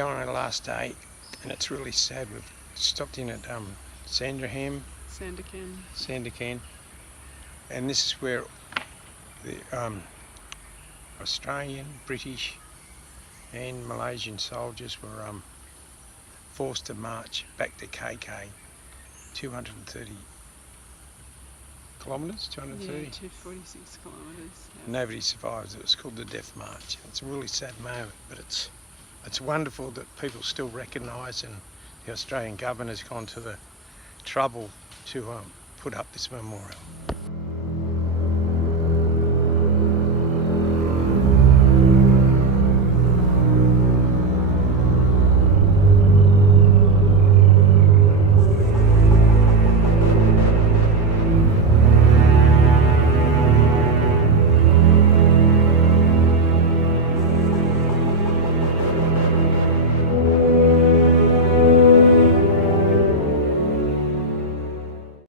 here on our last day, and it's really sad. We've stopped in at Sandakan, and this is where the Australian, British and Malaysian soldiers were forced to march back to KK, 230 kilometres, 230? Yeah, 246 kilometres. Yeah. Nobody survives it. It's called the Death March. It's a really sad moment, but it's wonderful that people still recognise, and the Australian government has gone to the trouble to put up this memorial.